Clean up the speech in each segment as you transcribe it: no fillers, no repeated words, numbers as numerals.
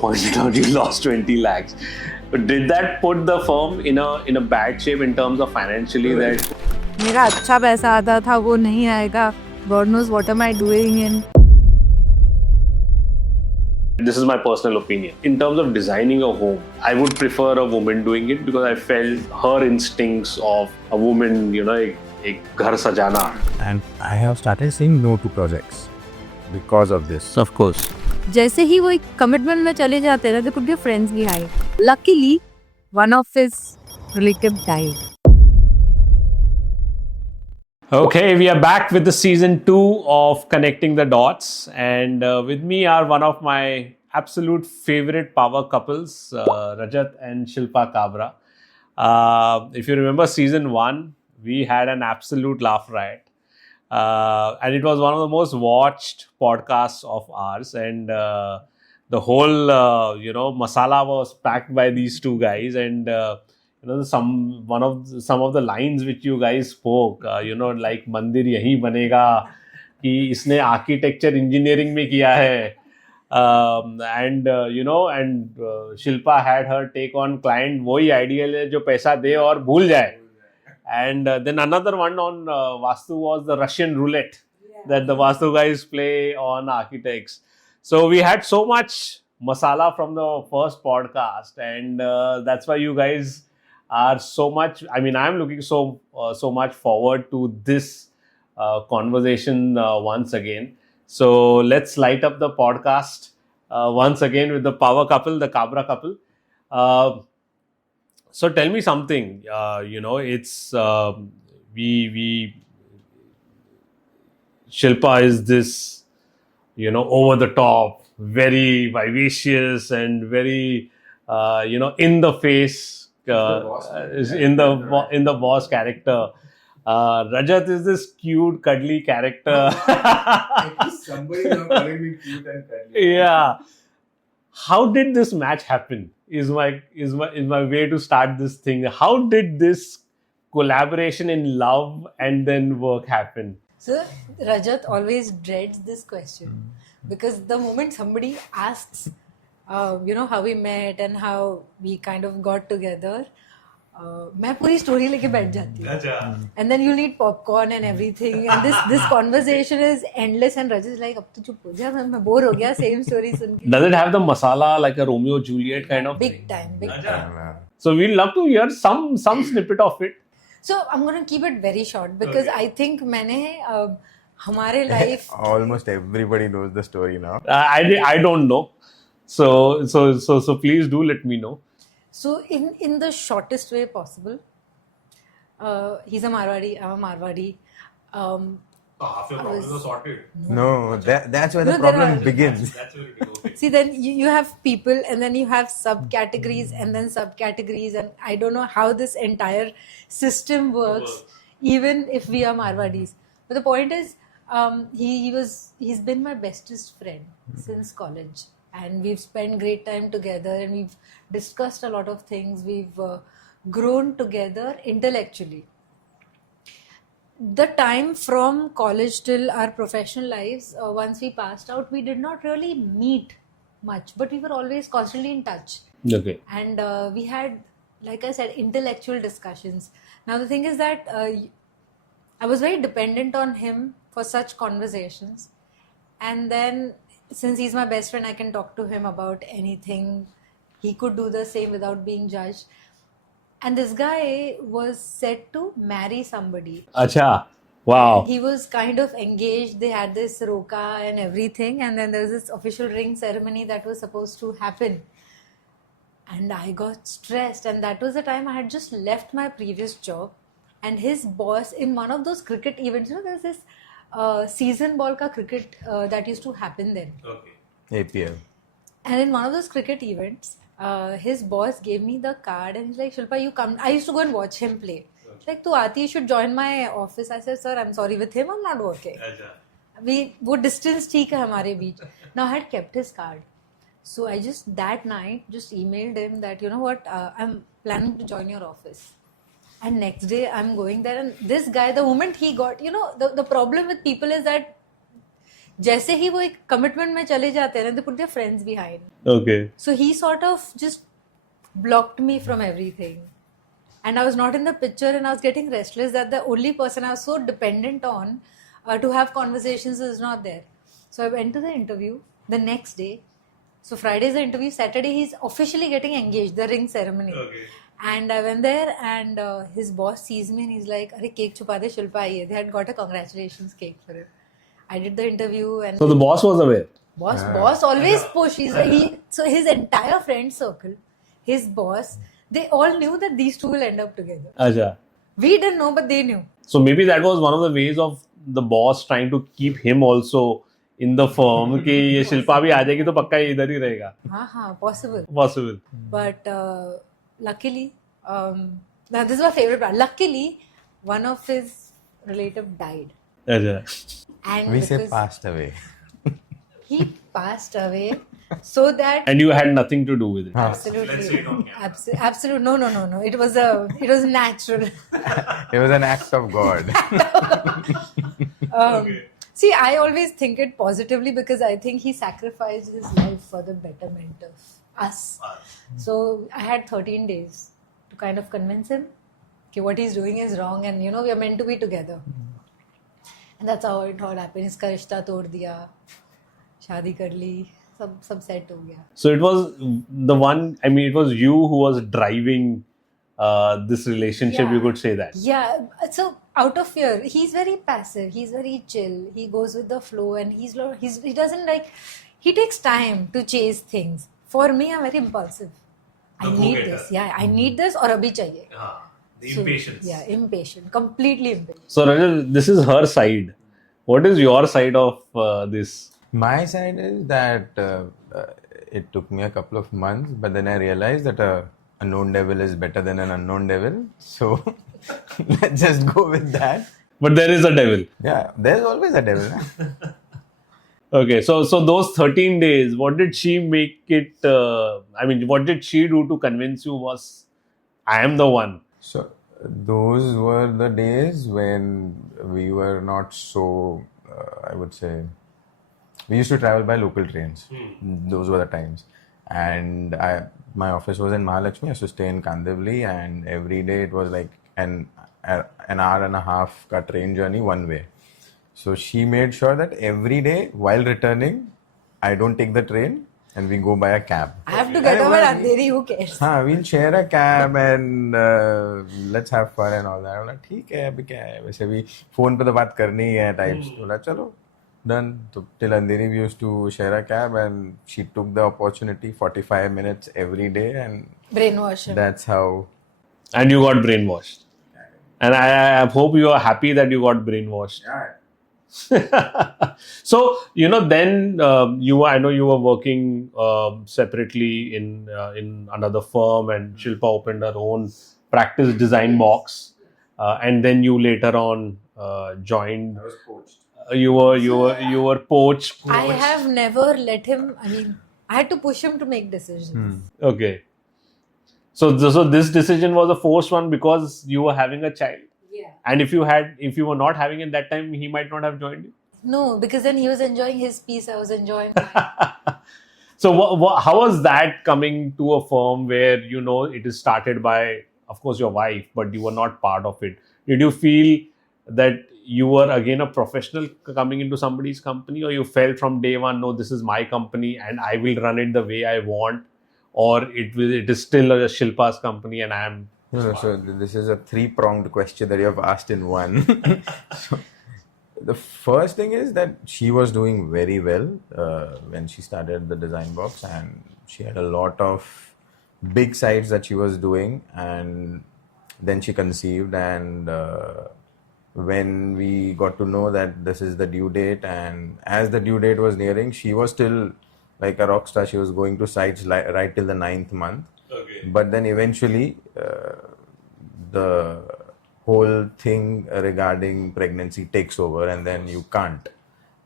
pointed out you lost 20 lakhs. But did that put the firm in a bad shape in terms of financially that मेरा अच्छा पैसा आता था वो नहीं आएगा. God knows what am I doing in. this is my personal opinion. In terms of designing a home, I would prefer a woman doing it because I felt her instincts of a woman, एक घर सजाना. And I have started saying no to projects because of this. Of course. जैसे ही वो एक commitment में चले जाते हैं, they could be friends behind. Luckily, one of his relatives died. Okay, we are back with the season 2 of Connecting the Dots, and with me are one of my absolute favorite power couples, Rajat and Shilpa Kabra. If you remember season 1, we had an absolute laugh riot, and it was one of the most watched podcasts of ours, and the whole masala was packed by these two guys, and some of the lines which you guys spoke, like मंदिर यहीं बनेगा कि इसने architecture engineering में किया है, and Shilpa had her take on client वही ideal है जो पैसा दे और भूल जाए, and then another one on Vastu was the Russian roulette that the Vastu guys play on architects. So we had so much masala from the first podcast, and that's why you guys are so much. I mean, I'm looking so much forward to this conversation once again. So let's light up the podcast once again with the power couple, the Kabra couple. So tell me something. It's we Shilpa is this over the top, very vivacious and very in the face. Is in the boss character. Rajat is this cute, cuddly character. Somebody now calling me cute and cuddly. Yeah. How did this match happen? Is my way to start this thing. How did this collaboration in love and then work happen? So Rajat always dreads this question because the moment somebody asks how we met and how we kind of got together, मैं पूरी story लेके बैठ जाती हूँ. And then you need popcorn and everything, and this conversation is endless, and Rajat is like, अब तो चुप हो जा, मैं बोर हो गया same story सुन के. Does it have the masala like a Romeo Juliet kind of Big thing? time, big time. So we'd love to hear some snippet of it. So I'm going to keep it very short because I think मैंने हमारे life Almost everybody knows the story now. I don't know. So please do let me know. So in the shortest way possible, he's a Marwadi, I'm a Marwadi. Half your problems are sorted. No, that's where the No, there problem are- begins. That's where it is. Okay. See, then you have people, and then you have subcategories, and then subcategories, and I don't know how this entire system works, even if we are Marwadis. But the point is, he's been my bestest friend since college, and we've spent great time together, and we've discussed a lot of things. We've grown together intellectually. The time from college till our professional lives, once we passed out, we did not really meet much, but we were always constantly in touch. Okay. And we had, like I said, intellectual discussions. Now the thing is that I was very dependent on him for such conversations, and then since he's my best friend, I can talk to him about anything. He could do the same without being judged. And this guy was set to marry somebody. Acha. Wow. He was kind of engaged. They had this roka and everything, and then there was this official ring ceremony that was supposed to happen. And I got stressed, and that was the time I had just left my previous job, and his boss in one of those cricket events. There's this season ball ka cricket that used to happen then. Okay. APL. And in one of those cricket events, his boss gave me the card and he's like, Shilpa, you come. I used to go and watch him play. He's like, tu aati, you should join my office. I said, sir, I'm sorry, with him I'm not working. वो distance ठीक है हमारे बीच. Now I had kept his card. So I just that night just emailed him that, you know what, I'm planning to join your office. And next day I'm going there, and this guy, the moment he got, the problem with people is that जैसे ही वो एक commitment में चले जाते हैं, they put their friends behind. Okay. So he sort of just blocked me from everything. And I was not in the picture and I was getting restless that the only person I was so dependent on to have conversations is not there. So I went to the interview the next day. So Friday is the interview, Saturday he's officially getting engaged, the ring ceremony. Okay. And I went there and his boss sees me and he's like, "Arey cake chupa de, Shilpa aayi hai." They had got a congratulations cake for him. I did the interview and So the boss was aware. boss always push. So his entire friend circle, his boss, they all knew that these two will end up together. Acha. We didn't know, but they knew. So maybe that was one of the ways of the boss trying to keep him also in the firm कि ये शिल्पा भी आ जाएगी तो पक्का ये इधर ही रहेगा. हाँ, possible. Possible. But luckily, now this is my favorite part. Luckily, one of his relative died. Acha. And We say because passed away. he passed away so that And you had nothing to do with it. absolutely, Let's say it on camera. absolute. No. It was natural. It was an act of God. Okay. See, I always think it positively because I think he sacrificed his life for the betterment of us. So I had 13 days to kind of convince him that what he's doing is wrong and we are meant to be together. And that's how it all happened. Iska rishta tod diya, shaadi kar li, sab set ho gaya. So it was it was you who was driving this relationship, Yeah. you could say that. Yeah, so out of fear, he's very passive, he's very chill, he goes with the flow and he doesn't he takes time to chase things. For me, I'm very impulsive. I The need go-getter. this, I need this or abhi chahiye. The So, impatience. Yeah, impatient, completely impatient. So Rajat, this is her side. What is your side of this? My side is that it took me a couple of months, but then I realized that a known devil is better than an unknown devil. So let's just go with that. But there is a devil. Yeah, there's always a devil. Okay, so those 13 days, what did she make it? What did she do to convince you was, I am the one? So those were the days when we were not so, I would say, we used to travel by local trains. Those were the times. And my office was in Mahalakshmi. I used to stay in Kandivali, and every day it was like an hour and a half ka train journey one way. So she made sure that every day while returning, I don't take the train and we go by a cab. I have to get over Andheri, who cares? We'll share a cab and let's have fun and all that. I'm like, ठीक है अभी क्या है वैसे भी phone पे तो बात करनी ही है types. बोला चलो done. So till Andheri we used to share a cab and she took the opportunity 45 minutes every day and Brainwash him. that's how. And you got brainwashed. And I hope you are happy that you got brainwashed. So then I know you were working separately in another firm, and Shilpa opened her own practice DesignBox, and then you later on joined. I was poached. You were poached. I have never let him, I had to push him to make decisions. Okay. So this decision was a forced one because you were having a child. Yeah. And if you were not having it that time, he might not have joined you. No, because then he was enjoying his peace, I was enjoying mine. So how was that coming to a firm where it is started by, of course, your wife, but you were not part of it? Did you feel that you were again a professional coming into somebody's company, or you felt from day one, no, this is my company and I will run it the way I want, or it is still a Shilpa's company and I am... No, so this is a three-pronged question that you have asked in one. So, the first thing is that she was doing very well when she started the DesignBox, and she had a lot of big sites that she was doing, and then she conceived, and when we got to know that this is the due date, and as the due date was nearing, she was still like a rock star. She was going to sites right till the 9th month. Okay. But then eventually the whole thing regarding pregnancy takes over and then you can't.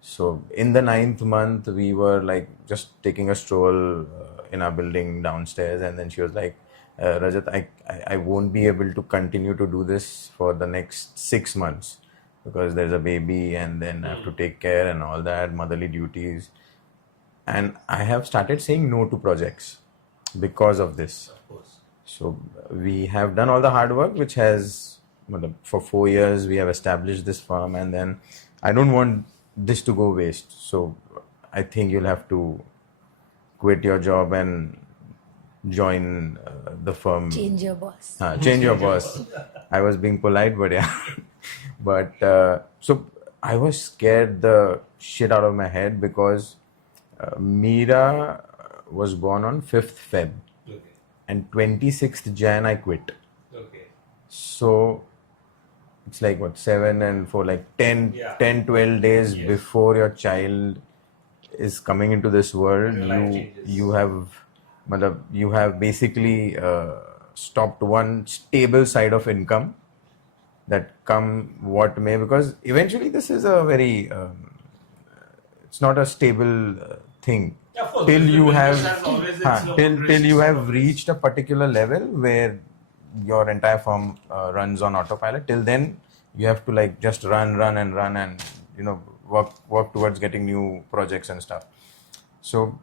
So in the 9th month, we were like just taking a stroll in our building downstairs, and then she was like, Rajat, I won't be able to continue to do this for the next 6 months. because there's a baby and then I have to take care and all that, motherly duties. And I have started saying no to projects because of this. Of course. So we have done all the hard work, which has, for 4 years, we have established this firm, and then I don't want this to go waste. So I think you'll have to quit your job and join the firm. Change your boss. Change your boss. I was being polite, but yeah. But so I was scared the shit out of my head because Meera was born on 5th Feb. Okay. And 26th Jan I quit. Okay. So it's like what, 7 and 4, like 10, 12 days before your child is coming into this world, Your life changes. you have basically stopped one stable side of income that come what may, because eventually this is a very it's not a stable thing. Yeah, of course. Till you have Business has always its till you have reached a particular level where your entire firm runs on autopilot. Till then you have to like just run and work towards getting new projects and stuff. So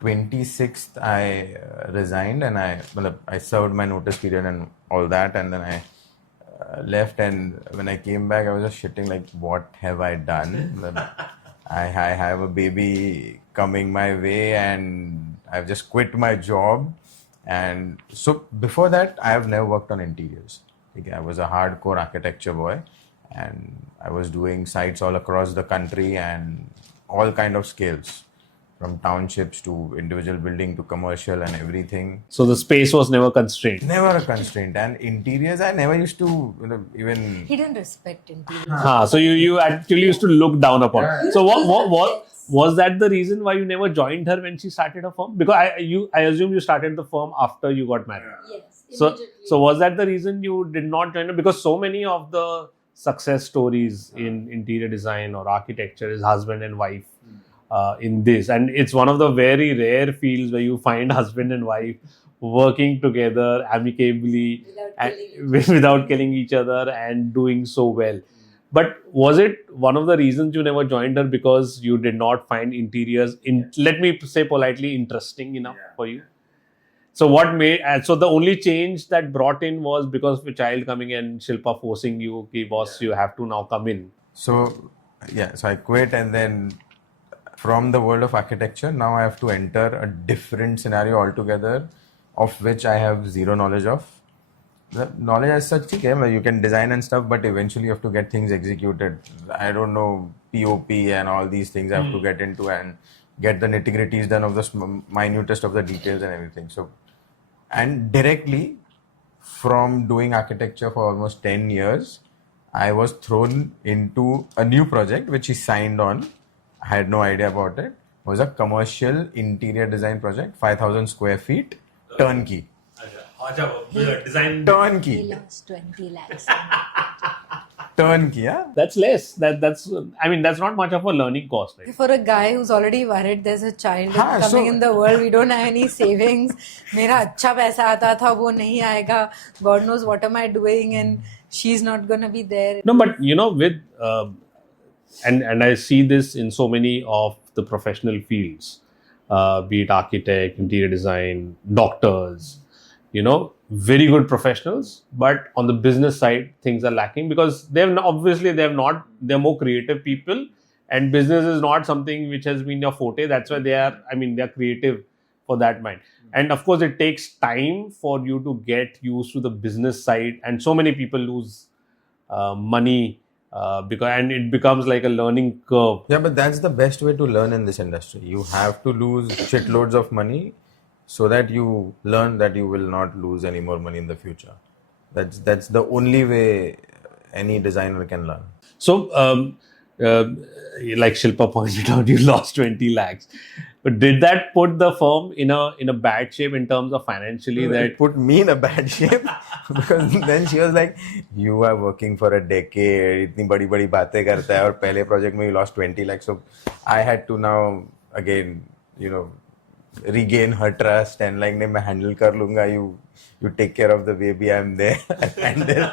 26th I resigned, and I served my notice period and all that, and then I left. And when I came back, I was just shitting like, what have I done? I have a baby coming my way and I've just quit my job. And so before that, I have never worked on interiors. I was a hardcore architecture boy, and I was doing sites all across the country and all kind of scales, from townships to individual building to commercial and everything. So the space was never constrained. Never a constraint. And interiors, I never used to even. He didn't respect interior. So you actually used to look down upon. So what was that the reason why you never joined her when she started her firm? Because I assume you started the firm after you got married. Yes. So was that the reason you did not join her? Because so many of the success stories in interior design or architecture is husband and wife in this, and it's one of the very rare fields where you find husband and wife working together amicably without killing each other and doing so well. But was it one of the reasons you never joined her because you did not find interiors, let me say politely, interesting enough for you? So what made, so the only change that brought in was because of a child coming and Shilpa forcing you, okay, boss, you have to now come in. So I quit, and then from the world of architecture, now I have to enter a different scenario altogether, of which I have zero knowledge of. The knowledge as such, where you can design and stuff, but eventually you have to get things executed. I don't know POP and all these things I have to get into and get the nitty-gritties done of the minutest of the details and everything. So, and directly from doing architecture for almost 10 years, I was thrown into a new project which he signed on. I had no idea about it. It was a commercial interior design project, 5,000 square feet, turnkey. Design. Turnkey. He lost 20 lakhs. Turnkey, yeah? That's less. That's not much of a learning cost, right? For a guy who's already worried there's a child हाँ, coming so- in the world, we don't have any savings. मेरा अच्छा पैसा आता था, वो नहीं आएगा. God knows what am I doing, and she's not gonna be there. No, but with and I see this in so many of the professional fields, be it architect, interior design, doctors, very good professionals, but on the business side, things are lacking because they're more creative people, and business is not something which has been your forte. That's why they're creative for that mind. And of course, it takes time for you to get used to the business side, and so many people lose money and it becomes like a learning curve. Yeah, but that's the best way to learn in this industry. You have to lose shitloads of money so that you learn that you will not lose any more money in the future. That's the only way any designer can learn. So, like Shilpa pointed out, you lost 20 lakhs. But did that put the firm in a bad shape in terms of financially? It put me in a bad shape because then she was like, "You are working for a decade, itni badi baatein karta hai, aur pehle project mein you lost 20 lakhs." So I had to now again, regain her trust and like, "Nee, main handle kar lunga. You take care of the baby. I'm there." And then,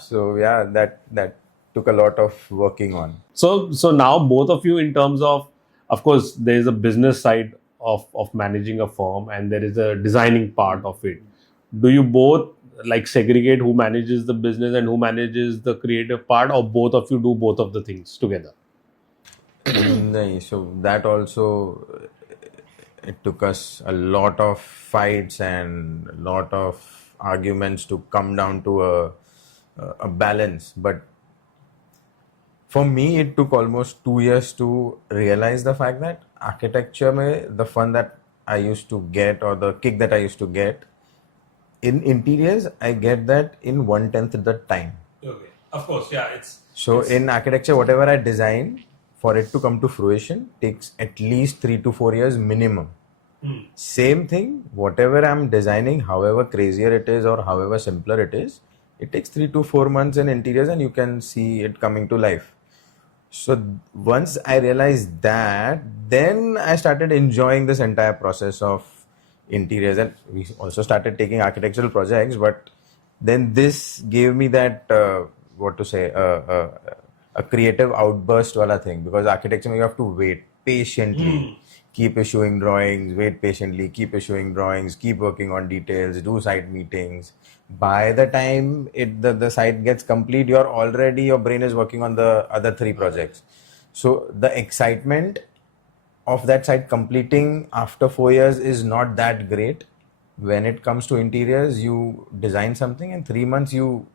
so yeah, that took a lot of working on. So now both of you, in terms of course, there is a business side of managing a firm, and there is a designing part of it. Do you both like segregate who manages the business and who manages the creative part, or both of you do both of the things together? Nahi, so that also, it took us a lot of fights and a lot of arguments to come down to a balance. But for me, it took almost 2 years to realize the fact that architecture mein, the fun that I used to get, or the kick that I used to get in interiors, I get that in 1/10 the time. Okay. Of course, yeah. So in architecture, whatever I design, for it to come to fruition takes at least 3 to 4 years minimum. Same thing, whatever I'm designing, however crazier it is or however simpler it is, it takes 3 to 4 months in interiors and you can see it coming to life. So once I realized that, then I started enjoying this entire process of interiors, and we also started taking architectural projects. But then this gave me that a creative outburst wala thing, because architecture you have to wait patiently, keep issuing drawings, wait patiently, keep issuing drawings, keep working on details, do site meetings. By the time the site gets complete, your brain is working on the other 3 projects. So the excitement of that site completing after 4 years is not that great. When it comes to interiors, you design something in 3 months, you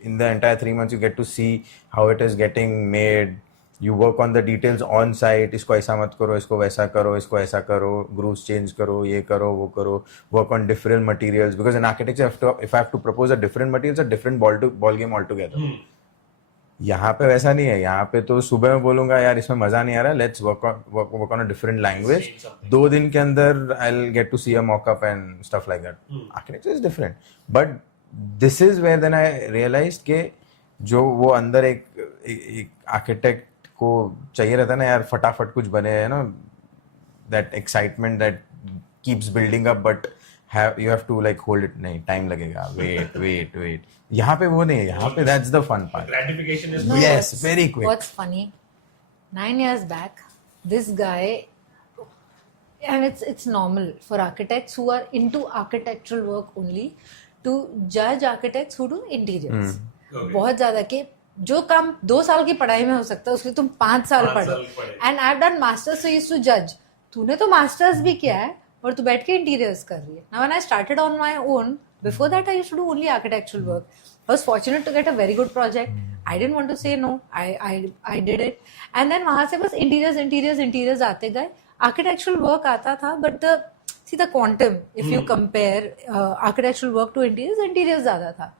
in the entire 3 months you get to see how it is getting made. You work on the details on site. Isko aisa mat karo, isko waisa karo, isko aisa karo, grooves change karo, ye karo, wo karo. Work on different materials, because in architecture, if I have to propose a different material, it's a different ball game altogether. यहाँ पे वैसा नहीं है. यहाँ पे तो सुबह में बोलूंगा यार इसमें मजा नहीं आ रहा, let's work on a different language. 2 दिन के अंदर I'll get to see a mock-up and stuff like that. Architecture is different. But this is where then I realized कि जो वो अंदर एक architect को चाहिए रहता है ना यार, फटाफट कुछ बने, है ना, that excitement that keeps building up, but you have to like hold it. नहीं, time लगेगा, wait. यहाँ पे वो नहीं है. यहाँ पे that's the fun part. Gratification is Yes, very quick. What's funny, 9 years back, this guy, and it's normal for architects who are into architectural work only to judge architects who do interiors. बहुत ज्यादा के जो काम 2 साल की पढ़ाई में हो सकता है, उसके तुम 5 साल पढ़ो. And I have done masters, so used to जज. तूने तो मास्टर्स भी किया है और तू बैठ के इंटीरियर्स कर रही है. Now when I started on my own, before that I used to do only architectural work. I was fortunate to get a very good project. I didn't want to say no. I did it. And then वहाँ से बस interiors आते गए. Architectural work आता था, but the quantum, if you compare architectural work to interiors ज़्यादा था.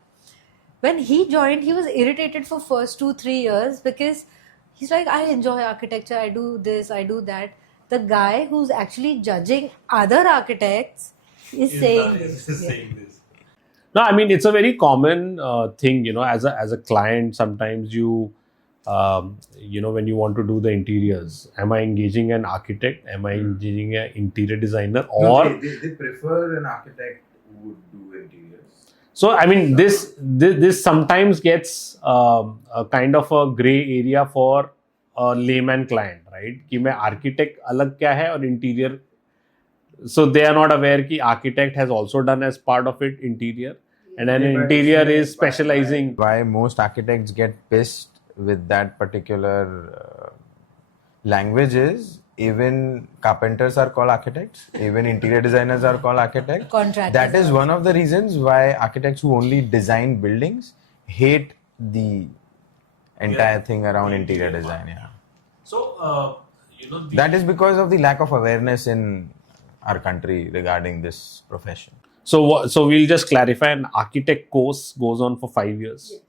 When he joined, he was irritated for first 2-3 years because he's like, I enjoy architecture, I do this, I do that. The guy who's actually judging other architects is saying this. No, I mean, it's a very common thing, as a client. Sometimes you when you want to do the interiors, am I engaging an architect? Am I engaging an interior designer? Or they prefer an architect who would do interiors. So, I mean, this sometimes gets a kind of a gray area for a layman client, right? कि मैं architect अलग क्या है और interior. So they are not aware कि architect has also done as part of it interior, and an interior is specializing. Why most architects get pissed with that particular language is, even carpenters are called architects, even interior designers are called architects. Contractors. That is one of the reasons why architects who only design buildings hate the entire thing around interior design. Yeah. So, that is because of the lack of awareness in our country regarding this profession. So we'll just clarify. An architect course goes on for 5 years,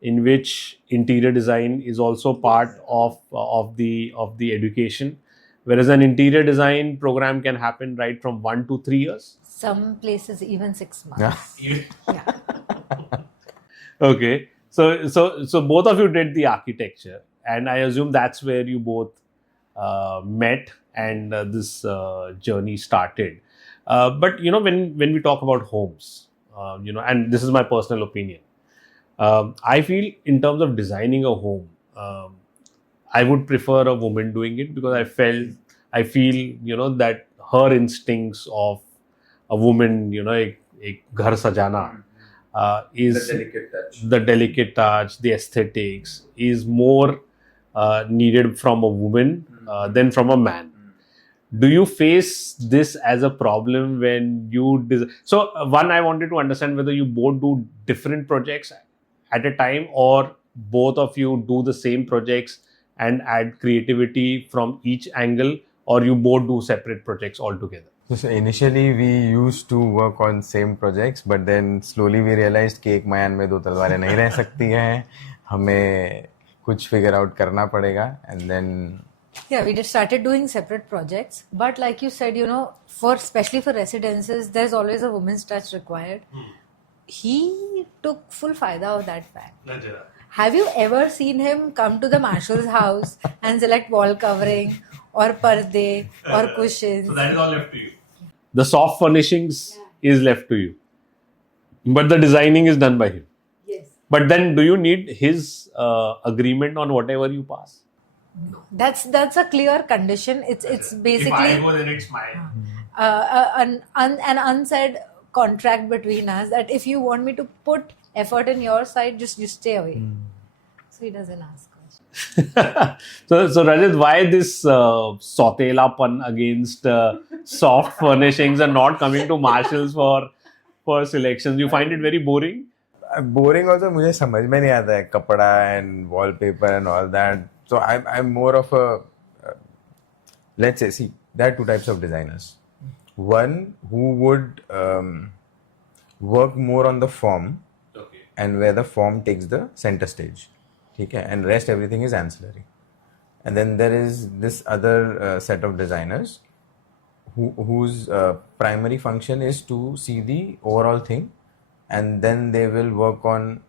in which interior design is also part of the education, whereas an interior design program can happen right from 1 to 3 years. Some places even 6 months. Yeah. Okay, so both of you did the architecture, and I assume that's where you both met and this journey started. But when we talk about homes, and this is my personal opinion, I feel in terms of designing a home, I would prefer a woman doing it because I feel, that her instincts of a woman, एक घर सजाना is the delicate touch, the aesthetics is more needed from a woman than from a man. Do you face this as a problem when you so one, I wanted to understand whether you both do different projects at a time, or both of you do the same projects and add creativity from each angle, or you both do separate projects altogether. So initially we used to work on same projects, but then slowly we realized कि एक मयान में दो तलवारें नहीं रह सकती हैं, हमें कुछ figure out करना पड़ेगा, and then yeah, we just started doing separate projects. But like you said, especially for residences, there's always a woman's touch required. He took full faida of that fact. Have you ever seen him come to the Marshalls house and select wall covering or parde or cushions? So that is all left to you. The soft furnishings is left to you, but the designing is done by him. Yes. But then, do you need his agreement on whatever you pass? That's a clear condition. It's basically If I go, then it's mine. an unsaid contract between us that if you want me to put effort in your side, just you stay away. So he doesn't ask questions. So Rajat, why this sautelapan against soft furnishings and not coming to Marshalls for selections? You find it very boring? boring also मुझे समझ में नहीं आता है कपड़ा and wallpaper and all that. So I'm more of a let's say, see, there are two types of designers. One who would work more on the form, Okay. and where the form takes the center stage, okay, and rest everything is ancillary. And then there is this other set of designers whose primary function is to see the overall thing, and then they will work on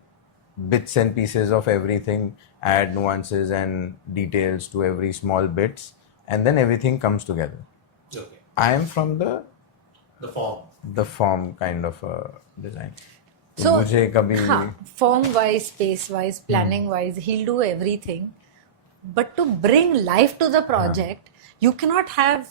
bits and pieces of everything, add nuances and details to every small bits, and then everything comes together. Okay. I am from the form. kind of design. So, मुझे कभी form wise, space wise, planning wise, he'll do everything. But to bring life to the project, you cannot have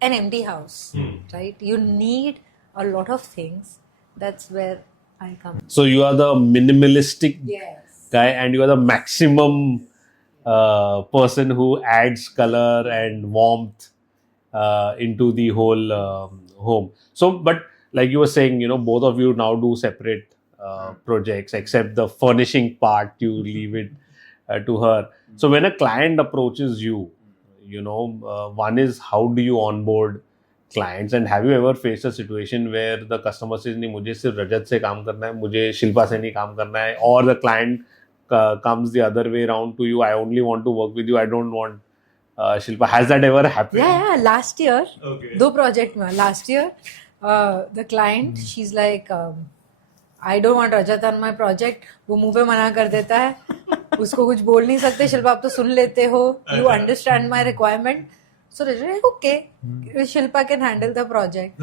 an empty house, right? You need a lot of things. That's where I come. So you are the minimalistic Yes. guy, and you are the maximum person who adds color and warmth into the whole home. So, but like you were saying, both of you now do separate projects, except the furnishing part, you leave it to her. So when a client approaches you, one is how do you onboard clients, and have you ever faced a situation where the customer says, नहीं मुझे सिर्फ रजत से काम करना है, मुझे शिल्पा से नहीं काम करना है, or the client comes the other way around to you, I only want to work with you, I don't want Shilpa. Has that ever happened? Yeah. Last year, Okay. दो project में. Last year, the client, she's like, I don't want Rajat on my project. वो मुंह पे मना कर देता है. उसको कुछ बोल नहीं सकते. शिल्पा आप तो सुन लेते हो. You understand my requirement. So Rajat like, okay, Shilpa can handle the project.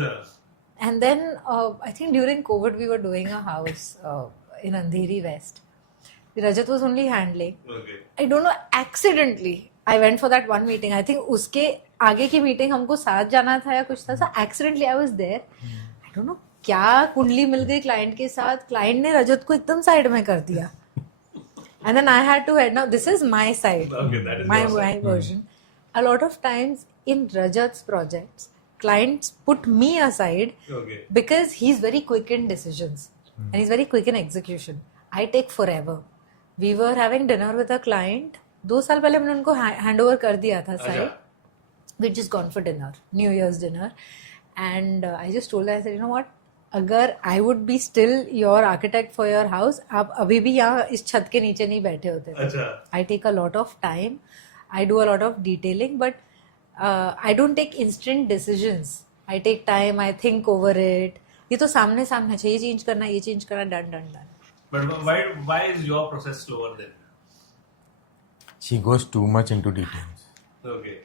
And then I think during COVID we were doing a house in Andheri West. Rajat was only handling. Okay. I don't know, accidentally I went for that one meeting. I think उसके आगे की meeting हमको साथ जाना था या कुछ था. So accidentally I was there. I don't know क्या कुंडली मिल गई client के साथ. Client ने रजत को एकदम side में कर दिया. And then I had to head. Now this is my side. Okay, that is my your side. version. A lot of times in Rajat's projects, clients put me aside Okay. because he's very quick in decisions and he's very quick in execution. I take forever. We were having dinner with a client. 2 साल पहले हमने उनको handover कर दिया था side. We'd just gone for dinner, New Year's dinner, and I just told her, I said, you know what? अगर I would be still your architect for your house, आप अभी भी यहाँ इस छत के नीचे नहीं बैठे होते थे. अच्छा. I take a lot of time. I do a lot of detailing, but I don't take instant decisions. I take time. I think over it. ये तो सामने सामने है. ये change करना, ये change करना, done. But why is your process slower then? she goes too much into details. Okay.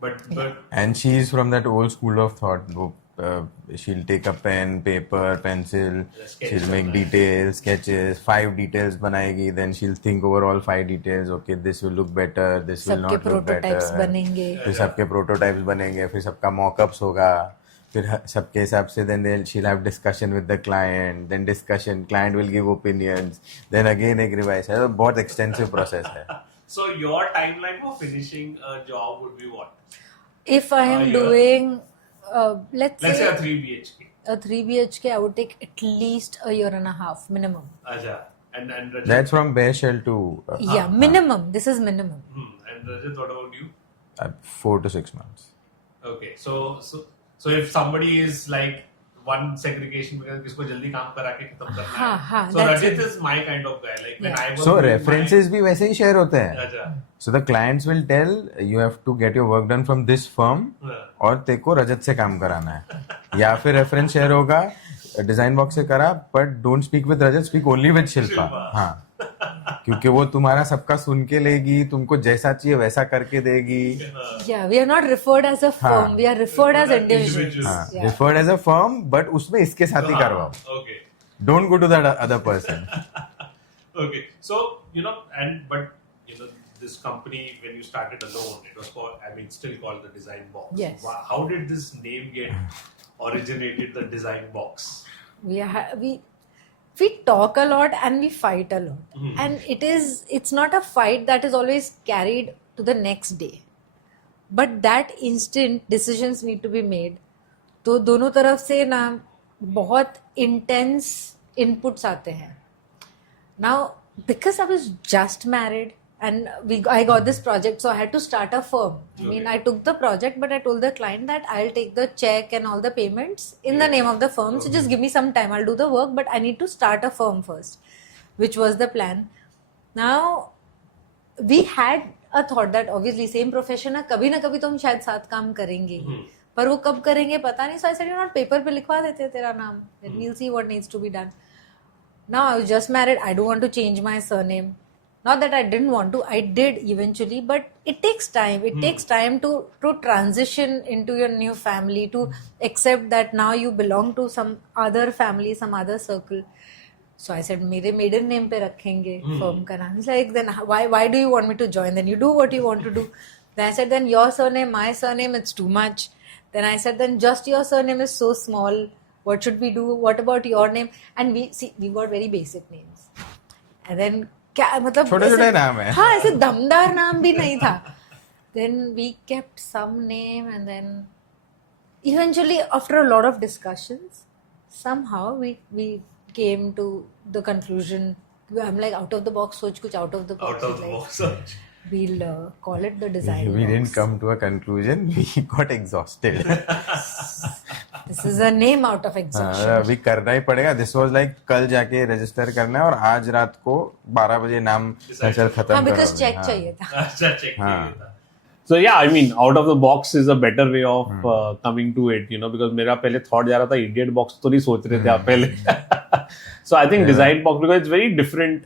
But And she is from that old school of thought. वो she'll take a pen, paper, pencil, sketch she'll make करना है. details, sketches, 5 details बनाएगी, then she'll think over all 5 details, okay, this will look better, this will सबके not look better. prototypes बनेंगे. फिर सबके prototypes बनेंगे, फिर सबका mock-ups होगा, फिर सबके हिसाब से then she'll have discussion with the client, then discussion, client will give opinions, then again एक revise है, तो बहुत extensive process है. So your timeline for finishing a job would be what? If I am you're- doing, let's Let's say say a 3 BHK. a 3 BHK, I would take at least a year and a half minimum. Acha. And Rajat? That's from bare shell to Yeah, minimum. This is minimum. And Rajat, what about you? 4 to 6 months. Okay, so if somebody is like one segregation because किसको जल्दी काम करा के खत्म करना है. हाँ, So that's Rajat it. is my kind of guy. Like when Yeah. I was So doing references भी वैसे ही share होते हैं. अच्छा. So the clients will tell you have to get your work done from this firm हाँ. और तेरे को रजत से काम कराना है. या फिर रेफरेंस शेयर होगा डिजाइन बॉक्स से करा but don't speak with Rajat, speak only with Shilpa. हाँ, क्योंकि वो तुम्हारा सबका सुन के लेगी, तुमको जैसा चाहिए वैसा करके देगी. Yeah, we are not referred as a firm. हाँ. We are referred as individuals. हाँ, Yeah. referred as a firm but उसमें इसके साथ ही करवाओ. Okay. Don't go to that other person. Okay. So, but this company, when you started alone, it was called, still called the DesignBox. Yes. How did this name get originated, the DesignBox? We talk a lot and we fight a lot. And it's not a fight that is always carried to the next day. But that instant decisions need to be made. तो दोनों तरफ से ना बहुत intense inputs आते हैं. Now, because I was just married and I got this project, so I had to start a firm. I took the project, but I told the client that I'll take the check and all the payments in the name of the firm. So just give me some time. I'll do the work, but I need to start a firm first, which was the plan. Now, we had a thought that obviously same profession है, कभी ना कभी तो हम शायद साथ काम करेंगे ही. पर वो कब करेंगे पता नहीं. So I said, पेपर पे लिखवा देते तेरा नाम. Then we'll see what needs to be done. Now I was just married. I don't want to change my surname. Not that I didn't want to. I did eventually, but it takes time. It takes time to transition into your new family, to accept that now you belong to some other family, some other circle. So I said, मेरे maiden name पे रखेंगे firm का नाम. He's like, then why do you want me to join? Then you do what you want to do. Then I said, then your surname, my surname, it's too much. Then I said, then just your surname is so small. What should we do? What about your name? And we got very basic names. And then क्या मतलब छोटे-छोटे नाम है. हाँ, ऐसे दमदार नाम भी नहीं था. Then we kept some name and then eventually after a lot of discussions, somehow we came to the conclusion. I'm like out of the box, सोच कुछ out of the box. Out of the box. We'll call it the design We box. didn't come to a conclusion. We got exhausted. This is a name out of exhaustion. अभी करना ही पड़ेगा. This was like कल जाके register करना है और आज रात को 12 बजे नाम फैसल खत्म हाँ, because करोगे. check हाँ. चाहिए था. अच्छा, check हाँ. किया था. So yeah, out of the box is a better way of coming to it, because मेरा पहले thought जा रहा था idiot box तो नहीं सोच रहे थे आप पहले. So I think design box, because it's very different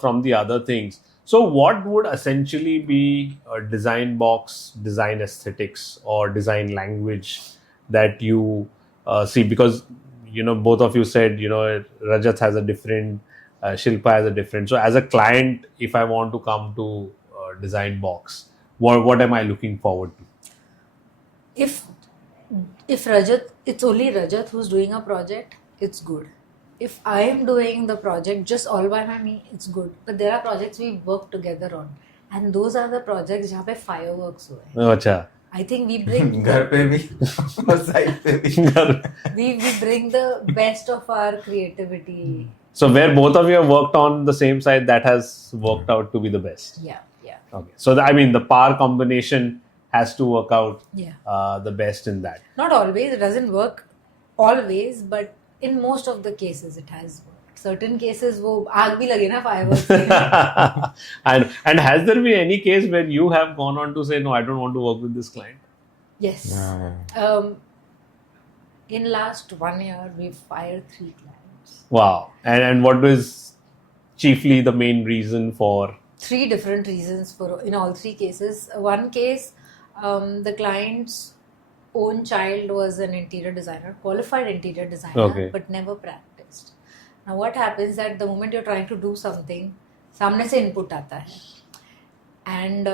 from the other things. So what would essentially be a design box, design aesthetics or design language that you see? Because both of you said Rajat has a different, Shilpa has a different. So as a client, if I want to come to design box, what am I looking forward to? If Rajat, it's only Rajat who's doing a project, it's good. If I am doing the project just all by me, it's good. But there are projects we work together on, and those are the projects जहाँ पे fireworks हुए. Oh, अच्छा. I think we bring घर पे भी और side पे भी. we bring the best of our creativity. So where both of you have worked on the same side, that has worked out to be the best. Yeah. Okay. So the power combination has to work out Yeah. the best in that. Not always. It doesn't work always, but in most of the cases it has worked. Certain cases वो आग भी लगे ना fireworks के. And has there been any case where you have gone on to say, no, I don't want to work with this client? Yes. In last 1 year, we've fired 3 clients. Wow. And what was chiefly the main reason for? 3 different reasons in all 3 cases. One case, the clients own child was an interior designer, qualified interior designer, Okay. but never practiced. Now what happens that the moment you're trying to do something, सामने से input आता है, and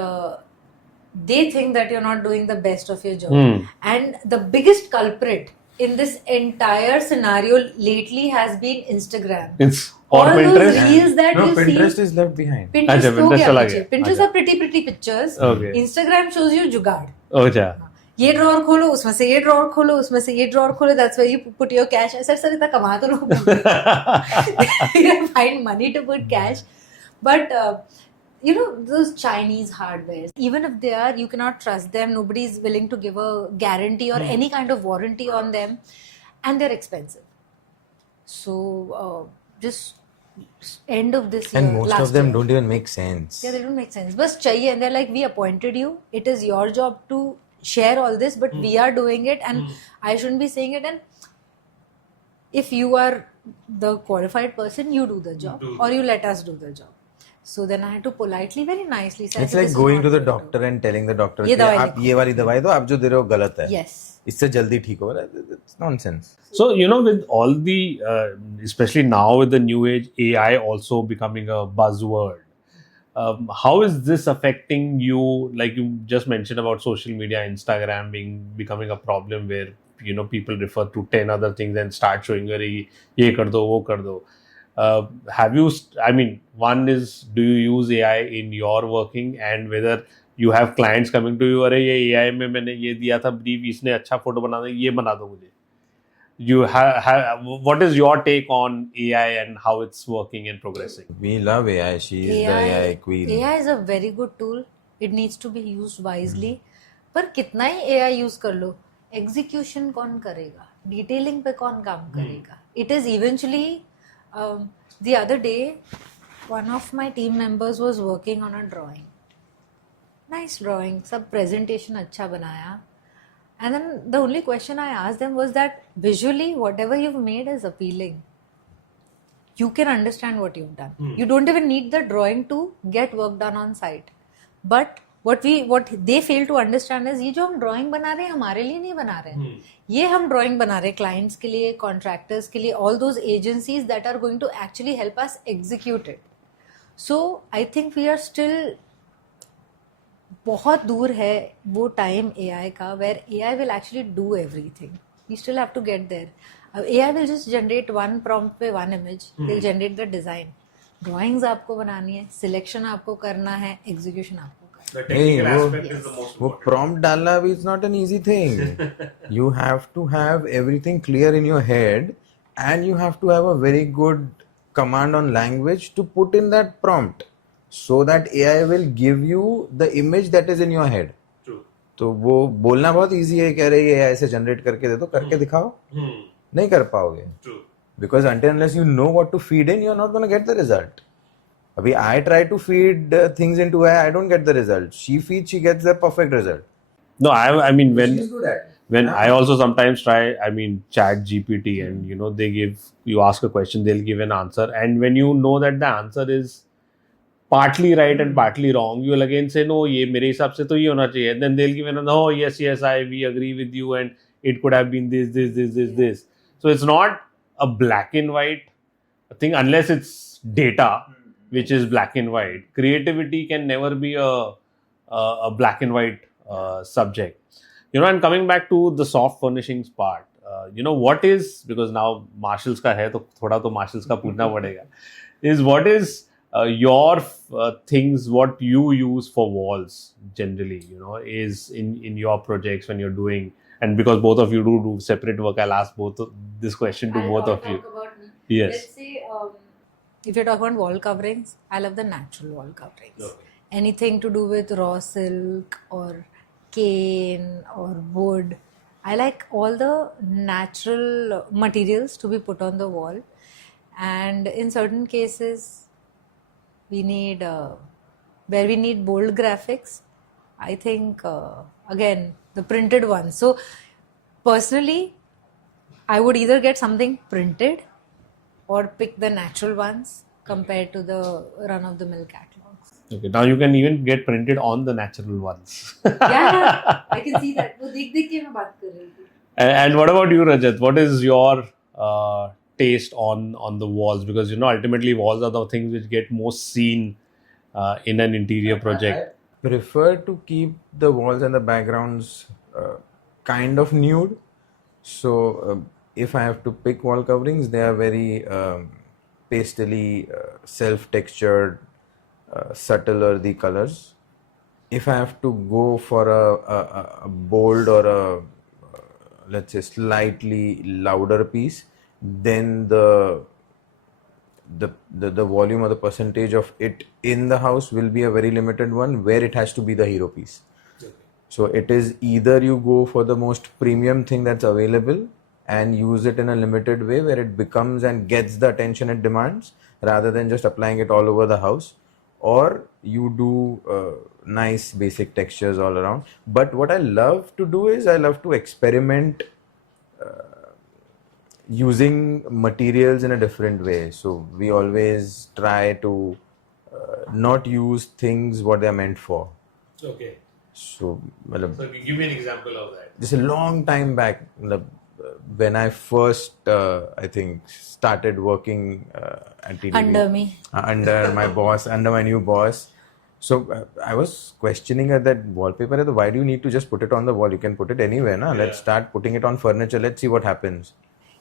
they think that you're not doing the best of your job. And the biggest culprit in this entire scenario lately has been Instagram. It's all or those Pinterest. reels that No, you Pinterest see. is left behind. Pinterest अच्छा, हो Pinterest गया चला पीछे. गया. Pinterest अच्छा. are pretty pictures. Okay. Instagram shows you जुगाड़. अच्छा. ये ड्रॉअर खोलो, उसमें से ये ड्रॉअर खोलो, उसमें से ये ड्रॉअर खोलो. That's where you put your cash. Sir इतना कमा तो रहो. You find money to put cash, but you know those Chinese hardwares. Even if they are, you cannot trust them. Nobody is willing to give a guarantee or any kind of warranty on them, and they're expensive. So just end of this year. And most last of them year. don't even make sense. Yeah, they don't make sense. Bas chahiye, and they're like, we appointed you. It is your job to share all this, but we are doing it, and I shouldn't be saying it. And if you are the qualified person, you do the job, or you let us do the job. So then I had to politely, very nicely say, It's "This like is going not to the going doctor and telling the doctor ये कि दवाई आप लिखो." ये वाली दवाई दो, आप जो दे रहे हो गलत है. Yes. इससे जल्दी ठीक हो रहा है. It's nonsense. So, you know, with all the, especially now with the new age, AI also becoming a buzzword, how is this affecting you? Like you just mentioned about social media, Instagram becoming a problem where, you know, people refer to 10 other things and start showing you, ye kar do, wo kar do. Have you, I mean, one is, do you use AI in your working, and whether you have clients coming to you, अरे ये AI में मैंने ये दिया था brief, इसने अच्छा photo बना दे, ये बना दो मुझे. You have what is your take on AI and how it's working and progressing? We love AI. She is the AI queen. AI is a very good tool. It needs to be used wisely. पर कितना ही AI use कर लो, execution कौन करेगा? Detailing पे कौन काम करेगा? It is eventually. The other day, one of my team members was working on a drawing. Nice drawing, सब presentation अच्छा बनाया. And then the only question I asked them was that visually, whatever you've made is appealing. You can understand what you've done. You don't even need the drawing to get work done on site. But what they fail to understand is ये जो हम drawing बना रहे हैं हमारे लिए नहीं बना रहे हैं. ये हम drawing बना रहे हैं clients के लिए, contractors के लिए, all those agencies that are going to actually help us execute it. So I think we are still बहुत दूर है वो time AI का where AI will actually do everything. We still have to get there. AI will just generate one prompt पे one image. They'll generate the design. Drawings आपको बनानी है, selection आपको करना है, execution आपको The technical aspect is the most वो important. prompt डालना भी it's not an easy thing. You have to have everything clear in your head, and you have to have a very good command on language to put in that prompt, so that AI will give you the image that is in your head. True. तो वो बोलना बहुत easy है, कह रहे AI से generate करके दे दो, करके दिखाओ, नहीं कर पाओगे. True. Because until unless you know what to feed in, you're not going to get the result. Abhi, I try to feed things into AI, I don't get the result. She feeds, she gets the perfect result. No, I mean, She's good at it. when I also sometimes try, I mean, chat GPT, and you know, you ask a question, they'll give an answer, and when you know that the answer is partly right and partly wrong, you will again say, no, ये मेरे हिसाब से तो ये होना चाहिए. Then they'll give another, oh yes, we agree with you, and it could have been this. So it's not a black and white thing unless it's data, which is black and white. Creativity can never be a black and white subject. You know, and coming back to the soft furnishings part, you know, what is, because now Marshalls का है तो थोड़ा तो Marshalls का पूछना पड़ेगा, is what is your things, what you use for walls generally, you know, is in your projects when you're doing, and because both of you do separate work, I'll ask this question to both of you. About me. Yes. Let's say if you're talking about wall coverings, I love the natural wall coverings. Okay. Anything to do with raw silk or cane or wood. I like all the natural materials to be put on the wall. And in certain cases, we need, where we need bold graphics, I think, again, the printed ones. So personally, I would either get something printed or pick the natural ones compared to the run-of-the-mill catalogs. Okay, now you can even get printed on the natural ones. Yeah, I can see that. वो देख के मैं बात कर रही थी. And what about you, Rajat? What is your taste on the walls? Because ultimately walls are the things which get most seen in an interior project. I prefer to keep the walls and the backgrounds kind of nude. So if I have to pick wall coverings, they are very pastely, self-textured, subtle earthy colors. If I have to go for a bold or a let's say slightly louder piece, then the volume or the percentage of it in the house will be a very limited one, where it has to be the hero piece. So it is either you go for the most premium thing that's available and use it in a limited way where it becomes and gets the attention it demands, rather than just applying it all over the house, or you do nice basic textures all around. But what I love to do is I love to experiment using materials in a different way. So we always try to not use things what they are meant for. Okay. So Give me an example of that. just a long time back, when I first I think started working at TDB, Under me. under my boss, under my new boss. So I was questioning her that wallpaper, why do you need to just put it on the wall? You can put it anywhere, na? Let's start putting it on furniture. Let's see what happens.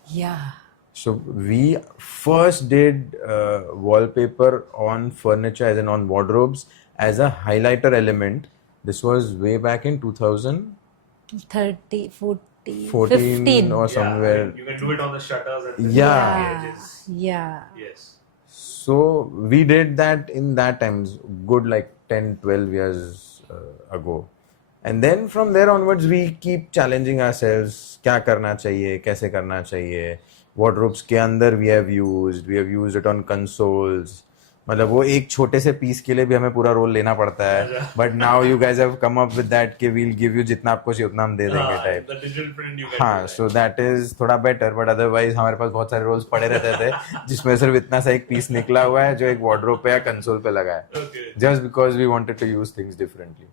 Yeah. So we first did wallpaper on furniture, as in on wardrobes, as a highlighter element. This was way back in 30, 40, 14 15. or somewhere. You can do it on the shutters and Yeah. the edges. Yeah. Yes. So we did that in that times, good like 10, 12 years ago. And then from there onwards, we keep challenging ourselves. क्या करना चाहिए, कैसे करना चाहिए. Wardrobes के अंदर we have used it on consoles. मतलब वो एक छोटे से पीस के लिए भी हमें पूरा रोल लेना पड़ता है. But now you guys have come up with that कि we'll give you जितना आपको चाहिए उतना हम दे देंगे type. The digital print you can हाँ, do that. so that is थोड़ा better, but otherwise हमारे पास बहुत सारे रोल्स पड़े रहते थे जिसमें सिर्फ इतना सा एक पीस निकला हुआ है जो एक वार्डरोब पे या कंसोल पे लगा है. Okay. Just because we wanted to use things differently.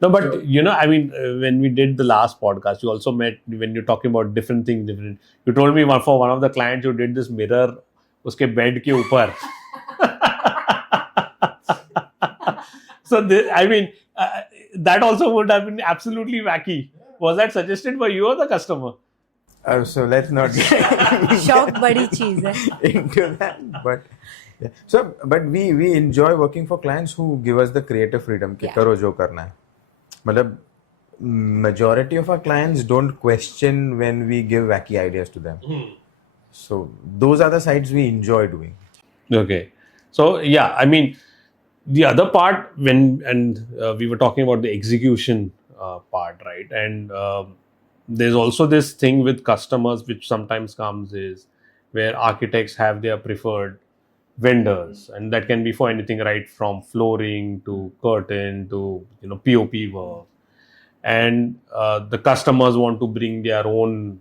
No, but I mean, when we did the last podcast, you also met, when you're talking about different things, you told me for one of the clients, you did this mirror, uske bed ke upar. So, that also would have been absolutely wacky. Was that suggested by you or the customer? So let's not get शौक बड़ी चीज है. into that. But yeah. So, but we enjoy working for clients who give us the creative freedom कि करो जो करना है. मतलब majority of our clients don't question when we give wacky ideas to them. So those are the sides we enjoy doing. Okay. So, yeah, I mean, the other part we were talking about the execution part, right? And there's also this thing with customers which sometimes comes is where architects have their preferred vendors, and that can be for anything right from flooring to curtain to POP work, and the customers want to bring their own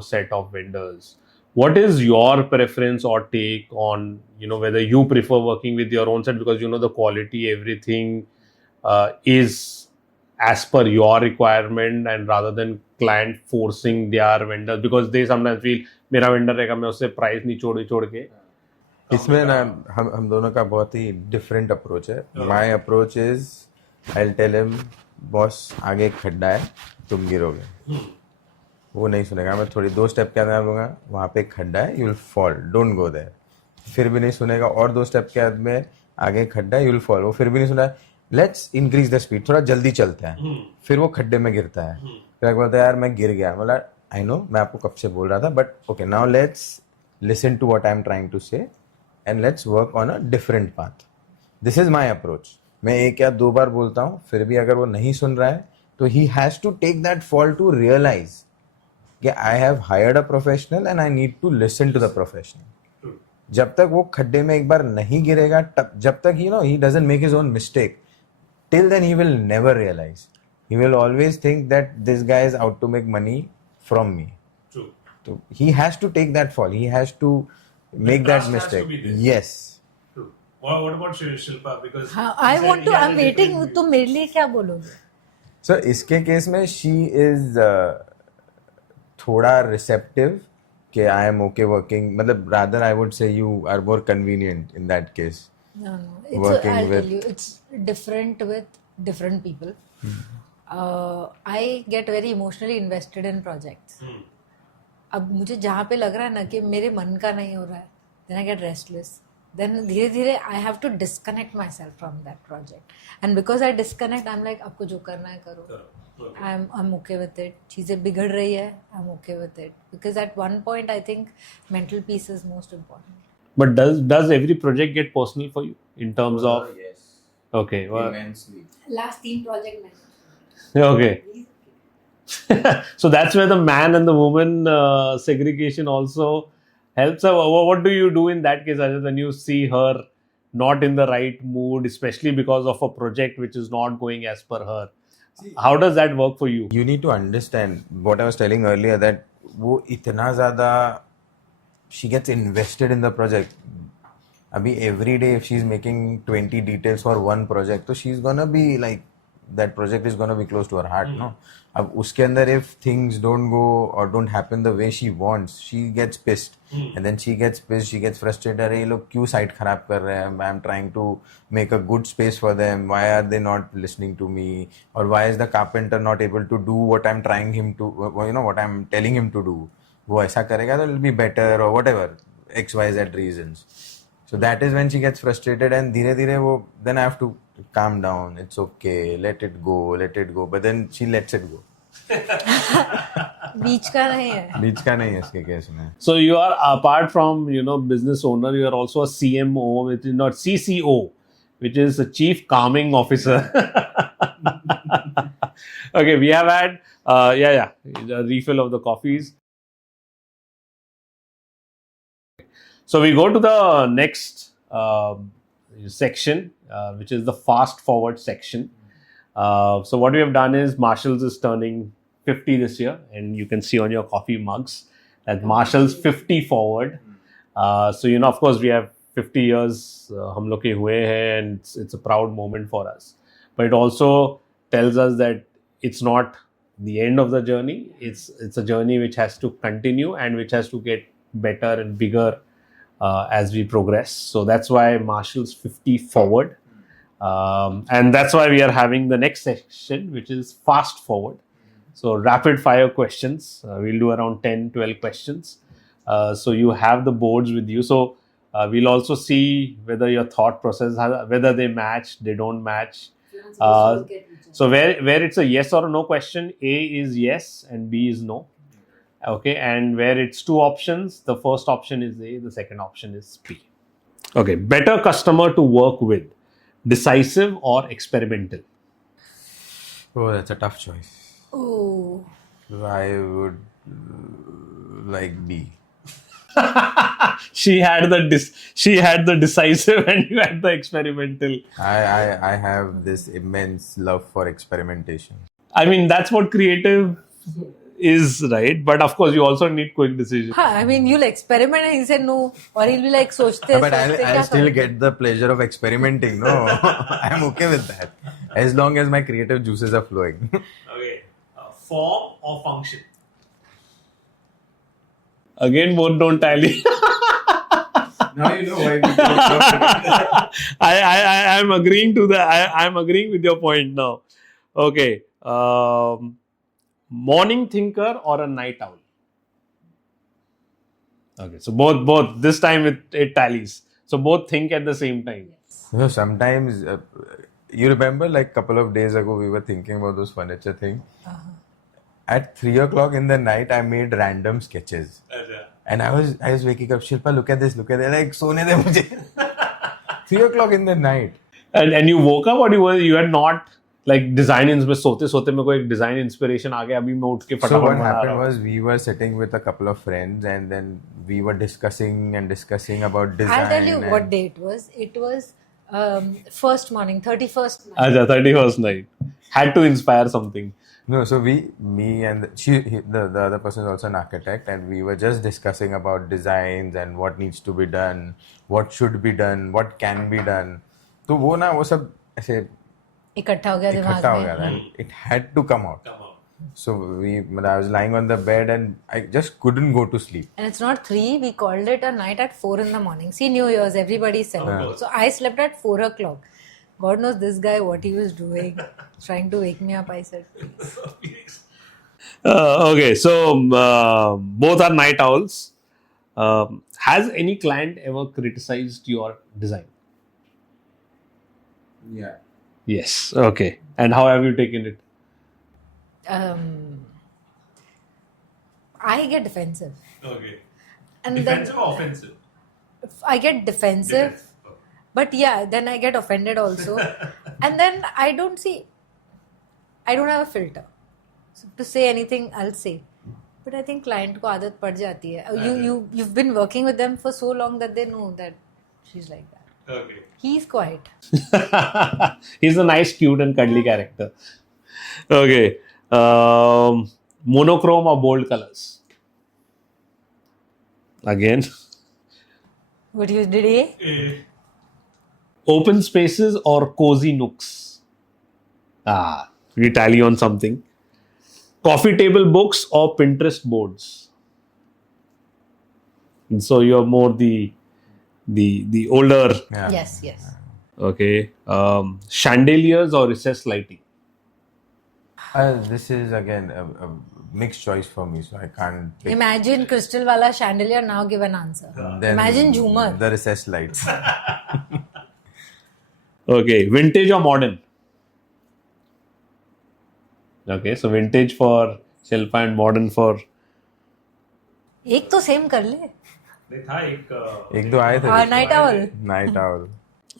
set of vendors. What is your preference or take on whether you prefer working with your own set because the quality, everything is as per your requirement, and rather than client forcing their vendors because they sometimes feel मेरा vendor रहेगा मैं उससे price नहीं छोड़ के. इसमें ना हम दोनों का बहुत ही different approach है. My approach is I'll tell him, boss आगे एक खड्डा है तुम गिरोगे. वो नहीं सुनेगा. मैं थोड़ी 2 स्टेप के अंदर बोलूँगा वहाँ पे एक खड्डा है, you'll fall, don't go there. फिर भी नहीं सुनेगा. और 2 स्टेप के अंदर में आगे खड्डा है, you'll fall. वो फिर भी नहीं सुना. Let's increase the speed, थोड़ा जल्दी चलते हैं. फिर वो खड्डे में गिरता है. फिर बोलता है यार मैं गिर गया. बोला I know मैं आपको कब से बोल रहा था, but okay now let's listen to what I'm trying to say and let's work on a different path. This is my approach. मैं 1 या 2 बार बोलता हूँ, फिर भी अगर वो नहीं सुन रहा है तो he has to take that fall to realize कि I have hired a professional and I need to listen to the professional. जब तक वो खड्डे में एक बार नहीं गिरेगा, जब तक he doesn't make his own mistake, till then he will never realize. He will always think that this guy is out to make money from me. True. So he has to take that fall. He has to make that trust has to mistake. be there. Yes. True. What about Shilpa? Because I'm waiting. तुम मेरे लिए क्या बोलोगे? So इसके case में she is थोड़ा receptive कि I am okay working. मतलब rather I would say you are more convenient in that case. No. Working I'll with- tell you, it's different with different people. I get very emotionally invested in projects. अब मुझे जहाँ पे लग रहा है ना कि मेरे मन का नहीं हो रहा है, then I get restless. Then धीरे धीरे I have to disconnect myself from that project. And because I disconnect, I'm like, आपको जो करना है करो. I'm okay with it. चीजें बिगड़ रही है, I'm okay with it. Because at one point I think mental peace is most important. But does every project get personal for you in terms of? Yes. Okay. Well, Immensely. Last 3 project managers. okay. So that's where the man and the woman segregation also helps. What do you do in that case, Ajay, when you see her not in the right mood, especially because of a project which is not going as per her? How does that work for you? You need to understand what I was telling earlier, that वो इतना ज़्यादा she gets invested in the project. Abhi every day if she's making 20 details for one project, so she's gonna be like, that project is gonna be close to her heart, no? अब उसके अंदर if things don't go or don't happen the way she wants, she gets pissed. And then she gets pissed, she gets frustrated. अरे ये लोग क्यों site खराब कर रहे हैं? I'm trying to make a good space for them. Why are they not listening to me? Or why is the carpenter not able to do what I'm trying him to, what I'm telling him to do? वो ऐसा करेगा तो it'll be better or whatever, XYZ reasons. So that is when she gets frustrated, and धीरे धीरे वो, then I have to calm down. It's okay, let it go. But then she lets it go. बीच का नहीं है. बीच का नहीं है इसके केस में. So you are, apart from business owner, you are also a CMO, which is not CCO, which is a Chief Calming Officer. Okay, we have had a refill of the coffees. So we go to the next section, which is the fast forward section. So what we have done is Marshalls is turning 50 this year, and you can see on your coffee mugs that Marshalls 50 forward. So of course we have 50 years hum log ke hue hain, and it's a proud moment for us. But it also tells us that it's not the end of the journey. It's a journey which has to continue and which has to get better and bigger as we progress. So that's why Marshalls 50 forward. And that's why we are having the next section, which is fast forward. So rapid fire questions. We'll do around 10-12 questions. So you have the boards with you. So we'll also see whether your thought process, whether they match, they don't match. So where it's a yes or a no question, A is yes and B is no. Okay, and where it's 2 options, the first option is A, the second option is B. Okay, better customer to work with, decisive or experimental? Oh, that's a tough choice. Oh. I would like B. She had the decisive and you had the experimental. I have this immense love for experimentation. I mean, that's what creative is, right? But of course, you also need quick decisions. I mean, you'll experiment and he'll say no, or he'll be like, sochte, But sochte, I'll kya still karo? get the pleasure of experimenting. No, I'm okay with that. As long as my creative juices are flowing. Okay, form or function? Again, both don't tally. Now you know why we don't. I'm agreeing to that. I'm agreeing with your point now. Okay. Morning thinker or a night owl? Okay, so both. This time it tallies. So both think at the same time. So sometimes, you remember like couple of days ago we were thinking about those furniture thing. At 3 o'clock in the night, I made random sketches. And I was waking up, Shilpa, look at this, like, sone de mujhe. 3 o'clock in the night. And you woke up, or you had not like design sote mein koi design inspiration aa gaya, abhi main utھ ke So फटाफट what बना happened रहा हूं. was we were sitting with a couple of friends, and then we were discussing about design. I'll tell you and what day it was. It was first morning, 31st night. Acha, 31st night. Had to inspire something. No, so me and the other person is also an architect, and we were just discussing about designs and what needs to be done, what should be done, what can be done. तो वो सब ऐसे इकट्ठा हो गया दिमाग इकट्ठा हो में. गया था, and it had to come out. Come on. So I was lying on the bed and I just couldn't go to sleep. And it's not 3, we called it a night at 4 in the morning. See, New Year's, everybody celebrates. So I slept at 4 o'clock. God knows this guy, what he was doing. Trying to wake me up, I said. Okay, so both are night owls. Has any client ever criticized your design? Yeah. Yes. Okay. And how have you taken it? I get defensive. Okay. And Defensive then or offensive? I get defensive. Defensive. Okay. But yeah, then I get offended also. And then I don't have a filter. So to say anything, I'll say. But I think client ko aadat pad jati hai. You've been working with them for so long that they know that she's like that. Okay. He's quiet. He's a nice, cute, and cuddly character. Okay. Monochrome or bold colors? Again. What you did, eh? Eh, Open spaces or cozy nooks? We tally on something. Coffee table books or Pinterest boards? And so you're more the older. Yeah. Yes. Okay. Chandeliers or recessed lighting? This is again a mixed choice for me, so I can't pick. Imagine crystal wala chandelier, now give an answer. Then Imagine Jhumar. the recessed lights. Okay. Vintage or modern? Okay. So vintage for Shilpa and modern for. एक तो same कर ले. नहीं था एक एक दो आए थे. Night owl. Night owl.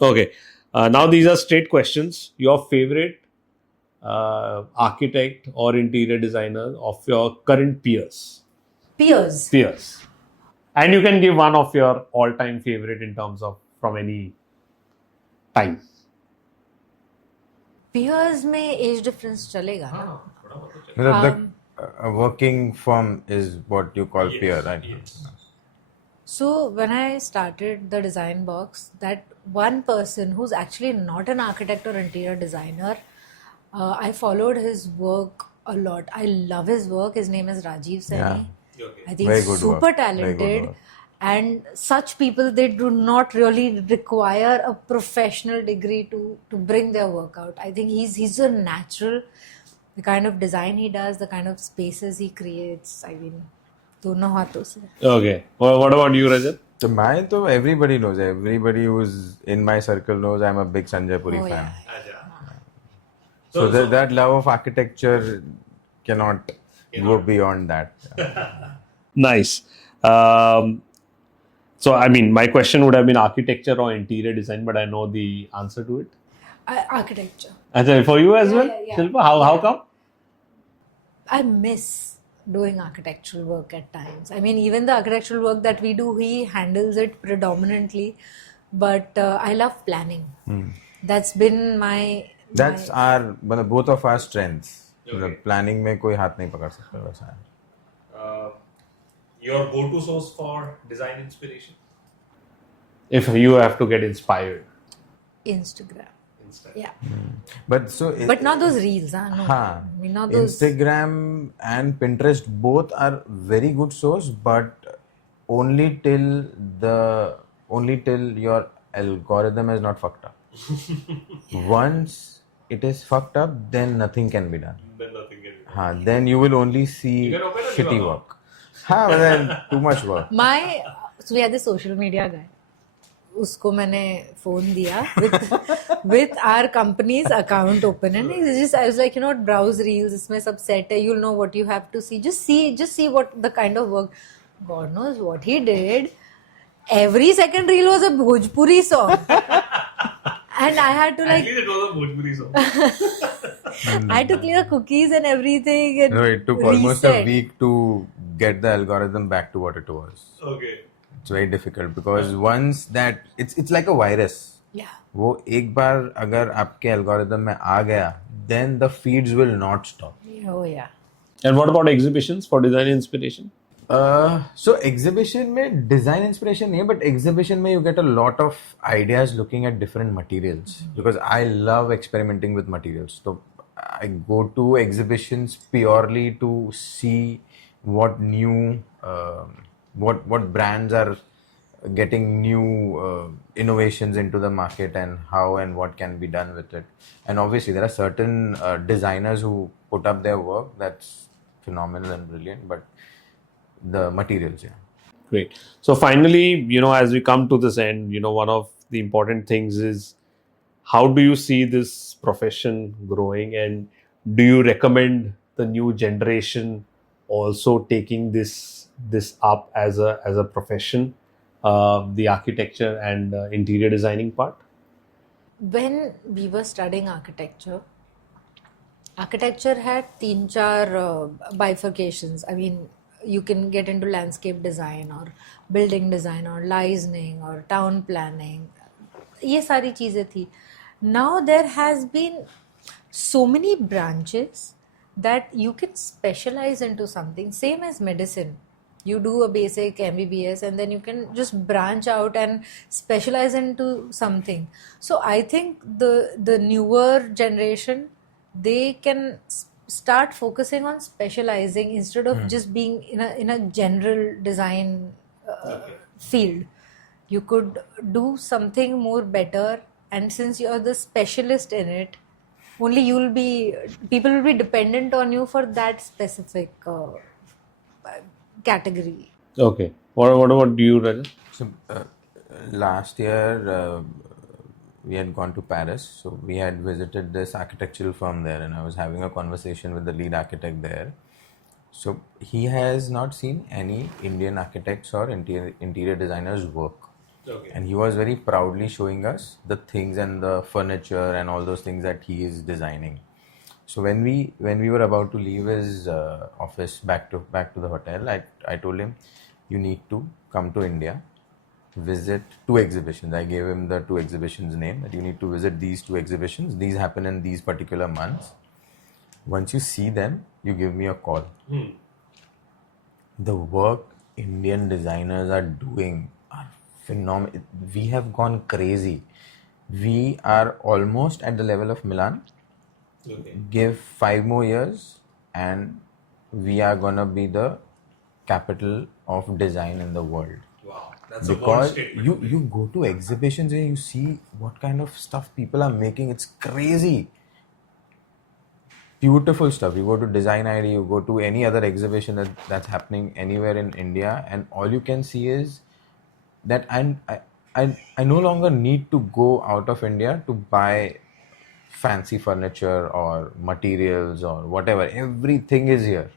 Okay. Now these are straight questions. Your favorite architect or interior designer of your current peers? Peers. And you can give one of your all-time favorite in terms of from any time. Peers में age difference चलेगा ना. हाँ, थोड़ा बहुत तो चलेगा. The working firm is what you call peer, right? Yes. So when I started the design box, that one person who's actually not an architect or interior designer, I followed his work a lot. I love his work. His name is Rajiv Sani. Yeah. Okay. I think Very he's good super work. Very good talented. work. And such people, they do not really require a professional degree to bring their work out. I think he's a natural. The kind of design he does, the kind of spaces he creates. I mean, दोनों हाथों से. Okay. Well, what about you, Rajat? So mine, though, everybody knows. Everybody who's in my circle knows I'm a big Sanjay Puri Oh, fan. yeah. Aja. So that love of architecture cannot go beyond that. Nice. So, I mean, my question would have been architecture or interior design, but I know the answer to it. Architecture. And for you as Yeah, well, yeah. Shilpa, how come? I miss doing architectural work at times. I mean, even the architectural work that we do, he handles it predominantly. But I love planning. That's been my. That's our both of our strengths. Okay. Planning में कोई हाथ नहीं पकड़ सकता वैसा है. Your go-to source for design inspiration? If you have to get inspired. Instagram. Instagram. Yeah. But not those reels, huh? No. हाँ, I mean, not those. Instagram and Pinterest both are very good source, but only till your algorithm is not fucked up. Once it is fucked up, then nothing can be done. Then nothing can be done. Then you will only see You can open a shitty new work. But then too much work. So we had this social media guy. उसको मैंने phone दिया with our company's account open, and I was like, browse reels, इसमें सब set है, you'll know what you have to see. Just see what the kind of work. God knows what he did. Every second reel was a Bhojpuri song. And I had to At least it was a Bhojpuri song. I had to clear cookies and everything. And No, it took almost a reset. week to get the algorithm back to what it was. Okay. It's very difficult because once that it's like a virus. Yeah. वो एक बार अगर आपके algorithm में आ गया, then the feeds will not stop. Oh yeah. And what about exhibitions for design inspiration? So exhibition में design inspiration नहीं है, but exhibition में you get a lot of ideas looking at different materials, because I love experimenting with materials. So I go to exhibitions purely to see what new what brands are getting new innovations into the market, and how and what can be done with it. And obviously there are certain designers who put up their work that's phenomenal and brilliant, but the materials, yeah. Great. So finally, as we come to this end, one of the important things is, how do you see this profession growing, and do you recommend the new generation also taking this up as a profession, the architecture and interior designing part? When we were studying architecture had 3-4 bifurcations. I mean, you can get into landscape design or building design or licensing or town planning. ये सारी चीजें थी. Now there has been so many branches that you can specialize into something. Same as medicine. You do a basic MBBS and then you can just branch out and specialize into something. So I think the newer generation, they can start focusing on specializing instead of just being in a general design field. You could do something more better, and since you're the specialist in it, only people will be dependent on you for that specific category. Okay. What about you, Rajat? So last year we had gone to Paris, so we had visited this architectural firm there, and I was having a conversation with the lead architect there. So he has not seen any Indian architects or interior designers work. Okay. And he was very proudly showing us the things and the furniture and all those things that he is designing. So when we were about to leave his office back to the hotel, I told him, you need to come to India, visit 2 exhibitions. I gave him the 2 exhibitions name, that you need to visit these 2 exhibitions. These happen in these particular months. Once you see them, you give me a call. The work Indian designers are doing are phenomenal. We have gone crazy. We are almost at the level of Milan. Okay. Give 5 more years and we are gonna be the capital of design in the world. Wow, that's a bold Because statement. you go to exhibitions and you see what kind of stuff people are making. It's crazy. Beautiful stuff. You go to Design ID, you go to any other exhibition that's happening anywhere in India, and all you can see is that I no longer need to go out of India to buy fancy furniture or materials or whatever. Everything is here.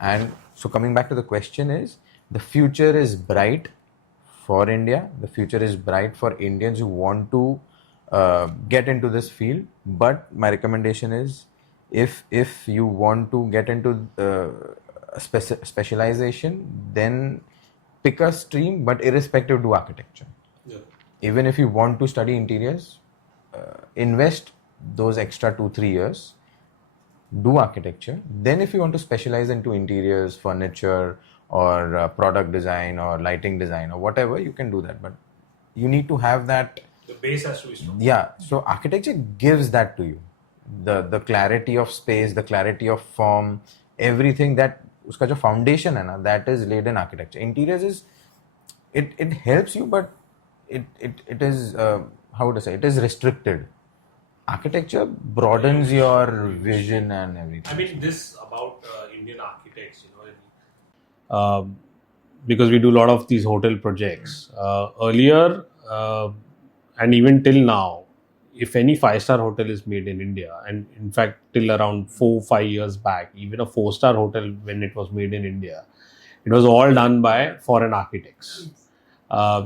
And so coming back to the question is, the future is bright for India. The future is bright for Indians who want to get into this field. But my recommendation is, if you want to get into specialization, then pick a stream, but irrespective, do architecture. Yeah. Even if you want to study interiors, invest those extra 2-3 years, do architecture. Then if you want to specialize into interiors, furniture, or product design or lighting design or whatever, you can do that. But you need to have that. The base has to be strong. Yeah, so architecture gives that to you. The clarity of space, the clarity of form, everything that uska jo foundation hai na, that is laid in architecture. Interiors is, it helps you, but it is how would I say, it is restricted. Architecture broadens your vision and everything. I mean, this about Indian architects, because we do a lot of these hotel projects. Earlier, and even till now, if any 5-star hotel is made in India, and in fact, till around 4-5 years back, even a 4-star hotel, when it was made in India, it was all done by foreign architects.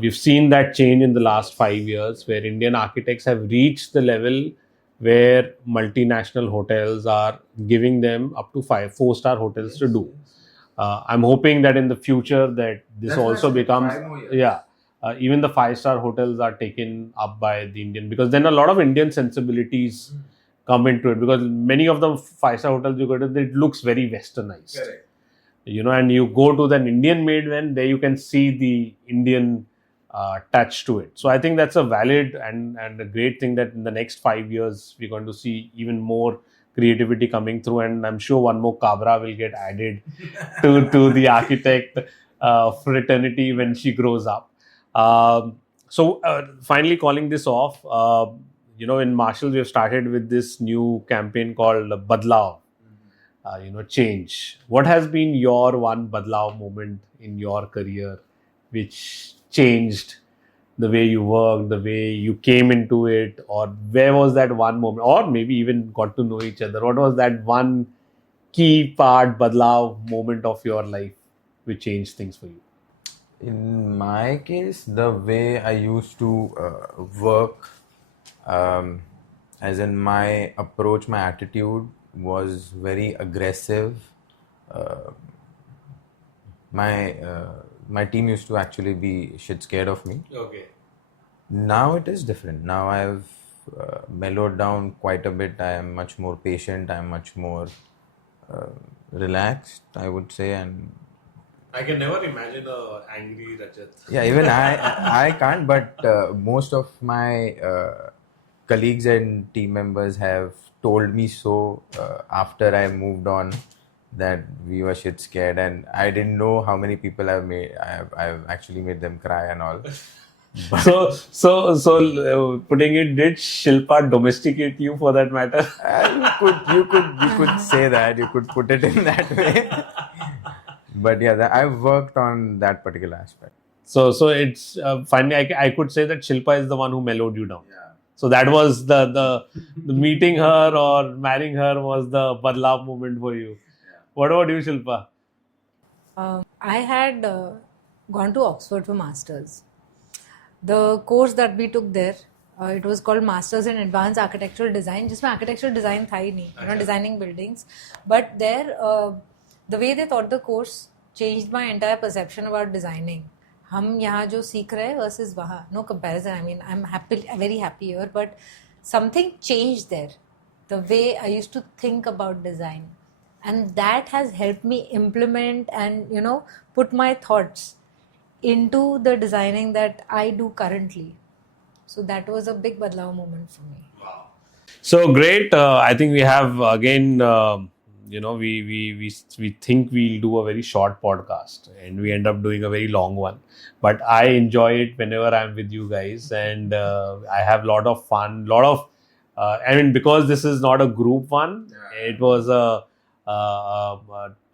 We've seen that change in the last 5 years, where Indian architects have reached the level where multinational hotels are giving them up to 4-star hotels to do. I'm hoping that in the future that this That's also what I said, becomes 5 more years. even the 5-star hotels are taken up by the Indian, because then a lot of Indian sensibilities come into it, because many of the 5-star hotels you go to, it looks very westernized. Correct. And you go to the Indian made one, there you can see the Indian touch to it. So I think that's a valid and a great thing, that in the next 5 years we're going to see even more creativity coming through, and I'm sure one more Kabra will get added to the architect fraternity when she grows up. So finally calling this off, in Marshalls we have started with this new campaign called Badlav, change. What has been your one Badlav moment in your career which changed the way you work, the way you came into it, or where was that one moment, or maybe even got to know each other? What was that one key part, Badlav moment of your life which changed things for you? In my case, the way I used to work, as in my approach, my attitude was very aggressive. My team used to actually be shit scared of me. Okay. Now it is different. Now I've mellowed down quite a bit. I am much more patient. I am much more relaxed, I would say, and I can never imagine a angry Rajat. yeah, even I can't. But most of my colleagues and team members have told me so after I moved on, that we were shit scared, and I didn't know how many people I've actually made them cry and all. So putting it, did Shilpa domesticate you for that matter? You could say that. You could put it in that way. But yeah, I've worked on that particular aspect. So it's finally I could say that Shilpa is the one who mellowed you down. Yeah. So that was the meeting her or marrying her was the Badlav moment for you. Yeah. What about you, Shilpa? I had gone to Oxford for masters. The course that we took there, it was called Masters in Advanced Architectural Design. जिसमें architectural design था ही नहीं, designing buildings. But there, the way they taught the course changed my entire perception about designing. हम यहाँ जो सीख रहे हैं versus वहाँ, no comparison. I mean, I'm very happy here, but something changed there. The way I used to think about design, and that has helped me implement and put my thoughts into the designing that I do currently. So that was a big Badlav moment for me. Wow. So great. I think we have again, we think we'll do a very short podcast and we end up doing a very long one. But I enjoy it whenever I'm with you guys, and I have a lot of fun. Because this is not a group one, it was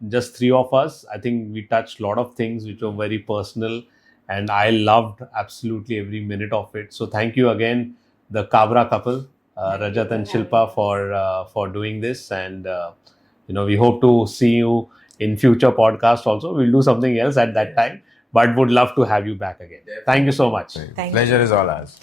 just three of us. I think we touched a lot of things which were very personal, and I loved absolutely every minute of it. So thank you again, the Kabra couple, Rajat and Shilpa, for doing this. And we hope to see you in future podcasts also. We'll do something else at that time, but would love to have you back again. Thank you so much. Thank Pleasure you. is all ours.